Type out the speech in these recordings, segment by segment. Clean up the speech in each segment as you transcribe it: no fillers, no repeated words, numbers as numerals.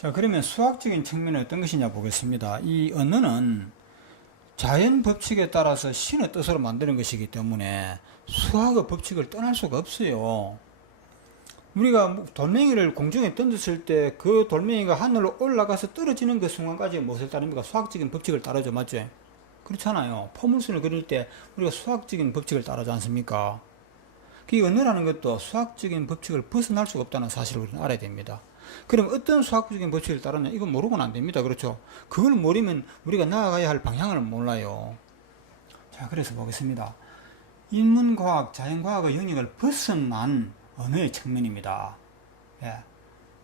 자, 그러면 수학적인 측면은 어떤 것이냐 보겠습니다. 이 언어는 자연 법칙에 따라서 신의 뜻으로 만드는 것이기 때문에 수학의 법칙을 떠날 수가 없어요. 우리가 돌멩이를 공중에 던졌을 때 그 돌멩이가 하늘로 올라가서 떨어지는 그 순간까지 무엇을 따릅니까? 수학적인 법칙을 따르죠. 맞죠? 그렇잖아요. 포물선을 그릴 때 우리가 수학적인 법칙을 따르지 않습니까? 그 언어라는 것도 수학적인 법칙을 벗어날 수가 없다는 사실을 우리는 알아야 됩니다. 그럼 어떤 수학적인 법칙을 따르냐? 이건 모르고는 안 됩니다. 그렇죠? 그걸 모르면 우리가 나아가야 할 방향을 몰라요. 자, 그래서 보겠습니다. 인문과학, 자연과학의 영역을 벗어난 언어의 측면입니다. 예.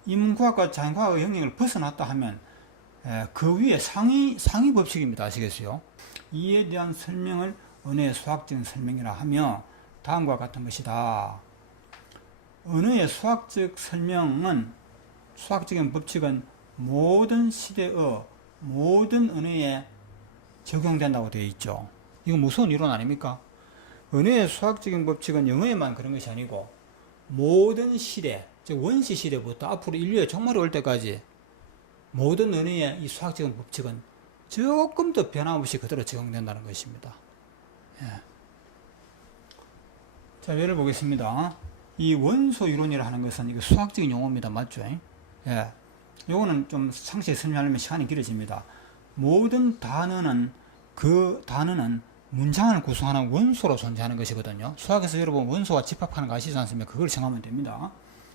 인문과학과 자연과학의 영역을 벗어났다 하면 그 위에 상위 법칙입니다. 아시겠어요? 이에 대한 설명을 언어의 수학적인 설명이라 하며 다음과 같은 것이다. 언어의 수학적 설명은 수학적인 법칙은 모든 시대의 모든 언어에 적용된다고 되어 있죠. 이거 무서운 이론 아닙니까? 언어의 수학적인 법칙은 영어에만 그런 것이 아니고 모든 시대, 즉 원시 시대부터 앞으로 인류의 종말이 올 때까지 모든 언어의 이 수학적인 법칙은 조금 더 변함없이 그대로 적용된다는 것입니다. 예. 자, 예를 보겠습니다. 이 원소 이론이라 하는 것은 이거 수학적인 용어입니다. 맞죠? 예. 요거는 좀 상세히 설명하려면 시간이 길어집니다. 모든 단어는 그 단어는 문장을 구성하는 원소로 존재하는 것이거든요. 수학에서 여러분 원소와 집합하는 거 아시지 않습니까? 그걸 정하면 됩니다.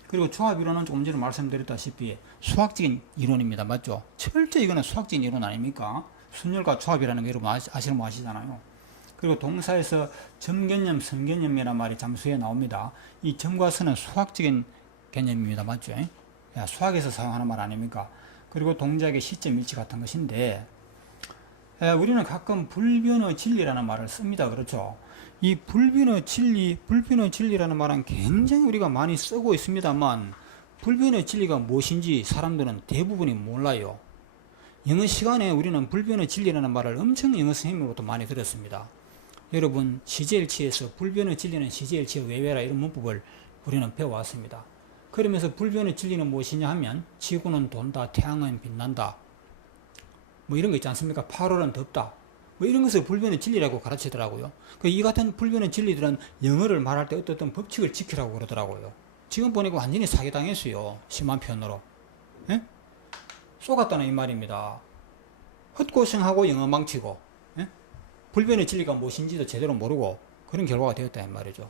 그리고 조합 이론은 조금 전에 말씀드렸다시피 수학적인 이론입니다. 맞죠? 철저히 이거는 수학적인 이론 아닙니까? 순열과 조합이라는 거 여러분 아시는 분 아시잖아요. 그리고 동사에서 점개념, 선개념이라는 말이 잠수에 나옵니다. 이 점과 선은 수학적인 개념입니다. 맞죠? 수학에서 사용하는 말 아닙니까? 그리고 동작의 시점 일치 같은 것인데 우리는 가끔 불변의 진리라는 말을 씁니다. 그렇죠? 이 불변의 진리라는 말은 굉장히 우리가 많이 쓰고 있습니다만 불변의 진리가 무엇인지 사람들은 대부분이 몰라요. 영어 시간에 우리는 불변의 진리라는 말을 엄청 영어 선생님으로부터 많이 들었습니다. 여러분 시제일치에서 불변의 진리는 시제일치의 외외라 이런 문법을 우리는 배워왔습니다. 그러면서 불변의 진리는 무엇이냐 하면 지구는 돈다, 태양은 빛난다, 뭐 이런 거 있지 않습니까? 8월은 덥다, 뭐 이런 것을 불변의 진리라고 가르치더라고요. 이 같은 불변의 진리들은 영어를 말할 때 어떤 법칙을 지키라고 그러더라고요. 지금 보니까 완전히 사기당했어요. 심한 표현으로. 예? 쏘갔다는 이 말입니다. 헛고생하고 영어 망치고, 예? 불변의 진리가 무엇인지도 제대로 모르고 그런 결과가 되었다 이 말이죠.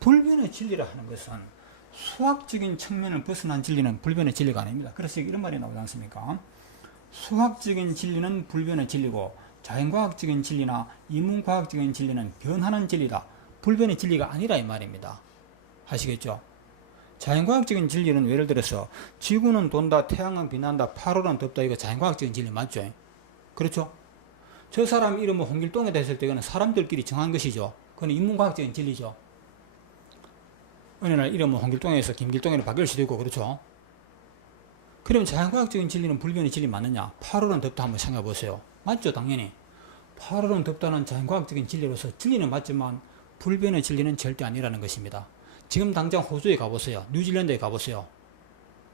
불변의 진리라 하는 것은 수학적인 측면을 벗어난 진리는 불변의 진리가 아닙니다. 그래서 이런 말이 나오지 않습니까? 수학적인 진리는 불변의 진리고 자연과학적인 진리나 인문과학적인 진리는 변하는 진리다. 불변의 진리가 아니라 이 말입니다. 아시겠죠? 자연과학적인 진리는 예를 들어서 지구는 돈다, 태양은 빛난다, 8월은 덥다, 이거 자연과학적인 진리 맞죠? 그렇죠? 저 사람 이름은 홍길동이다 했을 때 그는 사람들끼리 정한 것이죠. 그건 인문과학적인 진리죠. 어느 날 이름은 홍길동에서 김길동으로 바뀔 수도 있고 그렇죠? 그럼 자연과학적인 진리는 불변의 진리 맞느냐? 8월은 덥다 한번 생각해 보세요. 맞죠? 당연히 8월은 덥다는 자연과학적인 진리로서 진리는 맞지만 불변의 진리는 절대 아니라는 것입니다. 지금 당장 호주에 가보세요. 뉴질랜드에 가보세요.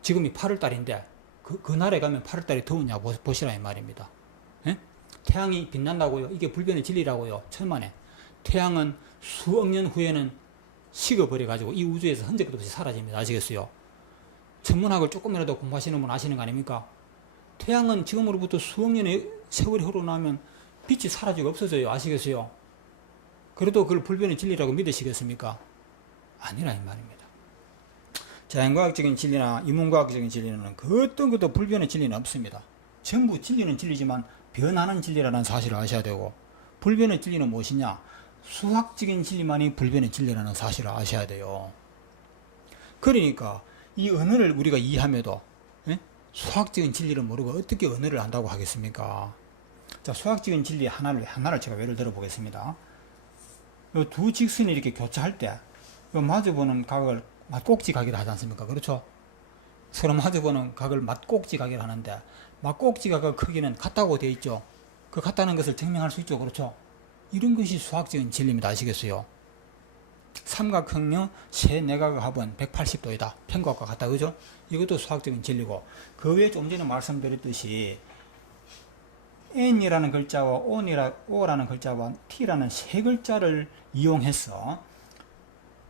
지금이 8월달인데 그날에 가면 8월달이 더우냐 보시라 이 말입니다. 예? 태양이 빛난다고요? 이게 불변의 진리라고요? 천만에. 태양은 수억 년 후에는 식어버려가지고 이 우주에서 흔적도 없이 사라집니다. 아시겠어요? 천문학을 조금이라도 공부하시는 분 아시는 거 아닙니까? 태양은 지금으로부터 수억 년의 세월이 흐르나면 빛이 사라지고 없어져요. 아시겠어요? 그래도 그걸 불변의 진리라고 믿으시겠습니까? 아니라 이 말입니다. 자연과학적인 진리나 인문과학적인 진리는 그 어떤 것도 불변의 진리는 없습니다. 전부 진리는 진리지만 변하는 진리라는 사실을 아셔야 되고, 불변의 진리는 무엇이냐? 수학적인 진리만이 불변의 진리라는 사실을 아셔야 돼요. 그러니까 이 언어를 우리가 이해함에도 수학적인 진리를 모르고 어떻게 언어를 안다고 하겠습니까? 자, 수학적인 진리 하나를 제가 예를 들어 보겠습니다. 이 두 직선이 이렇게 교차할 때 마주보는 각을 맞꼭지 각이라 하지 않습니까? 그렇죠? 서로 마주보는 각을 맞꼭지 각이라 하는데 맞꼭지 각의 크기는 같다고 되어 있죠. 그 같다는 것을 증명할 수 있죠. 그렇죠? 이런 것이 수학적인 진리입니다. 아시겠어요? 삼각형의 세내각의 합은 180도이다. 평각과 같다. 그죠? 이것도 수학적인 진리고, 그 외에 좀 전에 말씀드렸듯이 n이라는 글자와 o라는 글자와 t라는 세 글자를 이용해서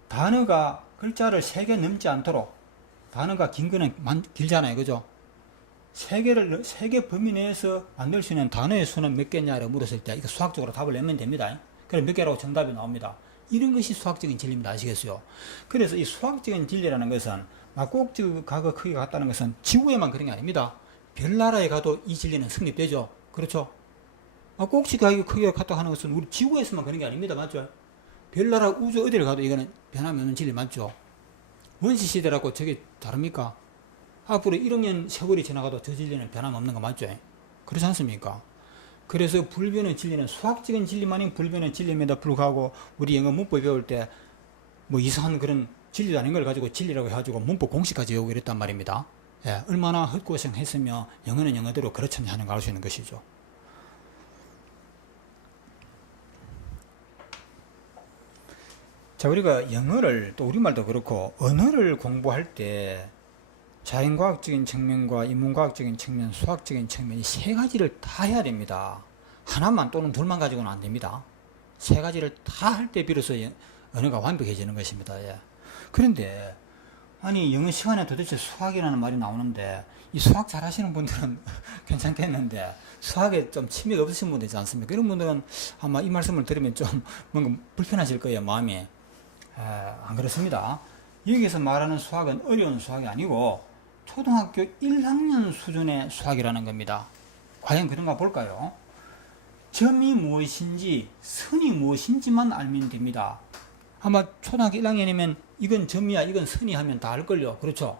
단어가 글자를 3개 넘지 않도록, 단어가 긴 거는 길잖아요. 그죠? 3개 범위 내에서 만들 수 있는 단어의 수는 몇 개냐를 물었을 때 이거 수학적으로 답을 내면 됩니다. 그럼 몇 개라고 정답이 나옵니다. 이런 것이 수학적인 진리입니다. 아시겠어요? 그래서 이 수학적인 진리라는 것은 막꼭지 가거 크기가 같다는 것은 지구에만 그런 게 아닙니다. 별나라에 가도 이 진리는 성립되죠. 그렇죠? 막꼭지 가거 크기가 같다 하는 것은 우리 지구에서만 그런 게 아닙니다. 맞죠? 별나라 우주 어디를 가도 이거는 변함이 없는 진리 맞죠? 원시시대라고 저게 다릅니까? 앞으로 1억 년 세월이 지나가도 저 진리는 변함없는 거 맞죠? 그렇지 않습니까? 그래서 불변의 진리는 수학적인 진리만이 불변의 진리임에도 불구하고 우리 영어 문법 배울 때 뭐 이상한 그런 진리도 아닌 걸 가지고 진리라고 해가지고 문법 공식까지 외우고 이랬단 말입니다. 예, 얼마나 헛고생했으며 영어는 영어대로 그렇지 않냐 하는 걸 알 수 있는 것이죠. 자, 우리가 영어를 또 우리말도 그렇고 언어를 공부할 때 자연과학적인 측면과 인문과학적인 측면, 수학적인 측면 이 세 가지를 다 해야 됩니다. 하나만 또는 둘만 가지고는 안 됩니다. 세 가지를 다 할 때 비로소 언어가 완벽해지는 것입니다. 예. 그런데 아니 영어 시간에 도대체 수학이라는 말이 나오는데 이 수학 잘 하시는 분들은 괜찮겠는데 수학에 좀 취미가 없으신 분들 있지 않습니까? 이런 분들은 아마 이 말씀을 들으면 좀 뭔가 불편하실 거예요. 마음이. 안 그렇습니다. 여기서 말하는 수학은 어려운 수학이 아니고 초등학교 1학년 수준의 수학이라는 겁니다. 과연 그런가 볼까요? 점이 무엇인지 선이 무엇인지만 알면 됩니다. 아마 초등학교 1학년이면 이건 점이야 이건 선이 하면 다 알걸요. 그렇죠?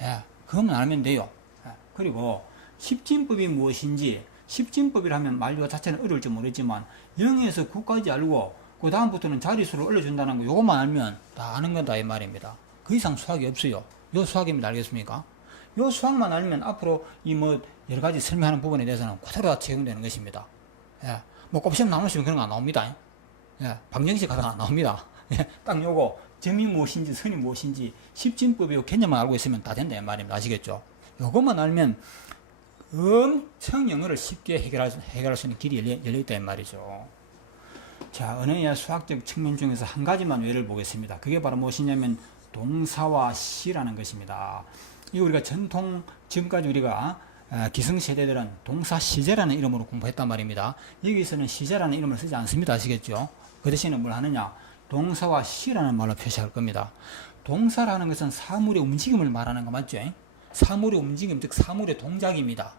예, 그것만 알면 돼요. 예, 그리고 십진법이 무엇인지 십진법이라 하면 말료 자체는 어려울지 모르지만 0에서 9까지 알고 그 다음부터는 자릿수를 올려준다는 거 요것만 알면 다 아는 건다 이 말입니다. 그 이상 수학이 없어요. 요 수학입니다. 알겠습니까? 요 수학만 알면 앞으로 이 뭐 여러 가지 설명하는 부분에 대해서는 그대로 다 적용되는 것입니다. 예, 뭐 곱셈 나누시면 그런 거 안 나옵니다. 예, 방정식 가다가 안 나옵니다. 예, 딱 요거 점이 무엇인지 선이 무엇인지 십진법의 개념만 알고 있으면 다 된다 이 말입니다. 아시겠죠? 요것만 알면 엄청 영어를 쉽게 해결할 수 있는 길이 열려있다 이 말이죠. 자, 언어의 수학적 측면 중에서 한 가지만 예를 보겠습니다. 그게 바로 무엇이냐면 동사와 시라는 것입니다. 이거 우리가 지금까지 우리가 기성세대들은 동사 시제라는 이름으로 공부했단 말입니다. 여기서는 시제라는 이름을 쓰지 않습니다. 아시겠죠? 그 대신에 뭘 하느냐? 동사와 시라는 말로 표시할 겁니다. 동사라는 것은 사물의 움직임을 말하는 거 맞죠? 사물의 움직임, 즉 사물의 동작입니다.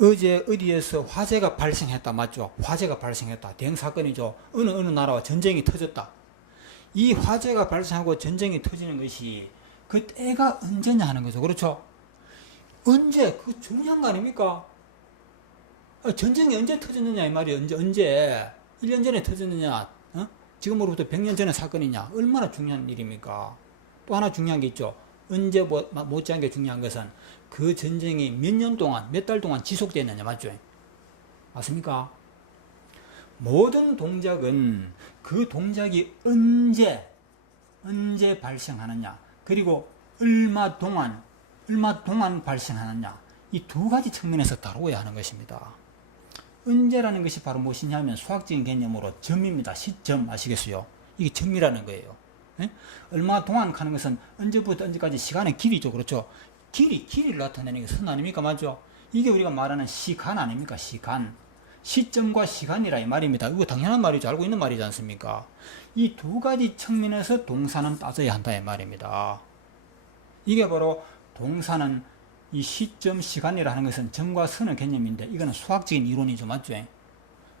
어제 어디에서 화재가 발생했다 맞죠? 화재가 발생했다. 대형 사건이죠. 어느 나라와 전쟁이 터졌다. 이 화재가 발생하고 전쟁이 터지는 것이 그 때가 언제냐 하는 거죠. 그렇죠? 언제? 그 중요한 거 아닙니까? 전쟁이 언제 터졌느냐 이 말이에요. 언제 1년 전에 터졌느냐? 지금으로부터 100년 전의 사건이냐? 얼마나 중요한 일입니까? 또 하나 중요한 게 있죠. 언제 못지않게 중요한 것은 그 전쟁이 몇 년 동안, 몇 달 동안 지속되느냐, 맞죠? 맞습니까? 모든 동작은 그 동작이 언제 발생하느냐, 그리고 얼마 동안 발생하느냐, 이 두 가지 측면에서 다루어야 하는 것입니다. 언제라는 것이 바로 무엇이냐면 수학적인 개념으로 점입니다. 시점 아시겠어요? 이게 점이라는 거예요. 예? 얼마 동안 가는 것은 언제부터 언제까지 시간의 길이죠. 그렇죠? 길이를 나타내는 게 선 아닙니까? 맞죠? 이게 우리가 말하는 시간 아닙니까? 시간. 시점과 시간이라 이 말입니다. 이거 당연한 말이죠. 알고 있는 말이지 않습니까? 이 두 가지 측면에서 동사는 따져야 한다 이 말입니다. 이게 바로 동사는 이 시점, 시간이라 하는 것은 점과 선의 개념인데 이거는 수학적인 이론이죠. 맞죠?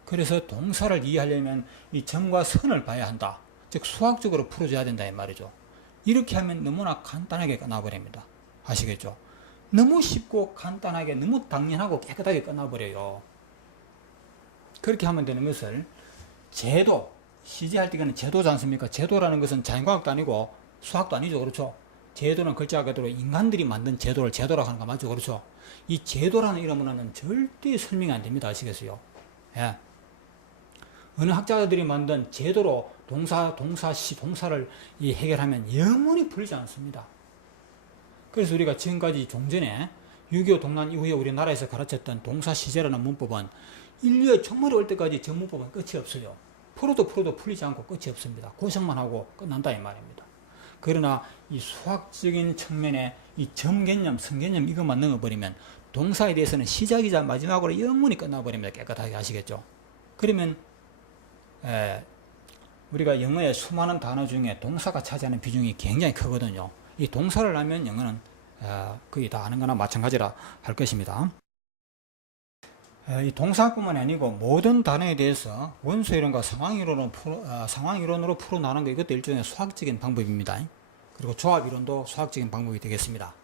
그래서 동사를 이해하려면 이 점과 선을 봐야 한다. 즉 수학적으로 풀어줘야 된다 이 말이죠. 이렇게 하면 너무나 간단하게 끝나버립니다. 아시겠죠? 너무 쉽고 간단하게 너무 당연하고 깨끗하게 끝나버려요. 그렇게 하면 되는 것을 제도, 시제할 때 그는 제도지 않습니까? 제도라는 것은 자연과학도 아니고 수학도 아니죠. 그렇죠? 제도는 글자 그대로 인간들이 만든 제도를 제도라고 하는 거 맞죠? 그렇죠? 이 제도라는 이름으로는 절대 설명이 안 됩니다. 아시겠어요? 예. 어느 학자들이 만든 제도로 동사를 해결하면 영원히 풀리지 않습니다. 그래서 우리가 지금까지 종전에 6.25 동란 이후에 우리나라에서 가르쳤던 동사시제라는 문법은 인류의 총머리 올 때까지 저 문법은 끝이 없어요. 풀어도 풀리지 않고 끝이 없습니다. 고생만 하고 끝난다 이 말입니다. 그러나 이 수학적인 측면에 이 점개념, 선개념 이것만 넣어버리면 동사에 대해서는 시작이자 마지막으로 영원히 끝나버립니다. 깨끗하게 아시겠죠? 그러면 우리가 영어의 수많은 단어 중에 동사가 차지하는 비중이 굉장히 크거든요. 이 동사를 하면 영어는 거의 다 아는 거나 마찬가지라 할 것입니다. 이 동사뿐만 아니고 모든 단어에 대해서 원소이론과 상황이론으로 풀어나가는 거 이것도 일종의 수학적인 방법입니다. 그리고 조합이론도 수학적인 방법이 되겠습니다.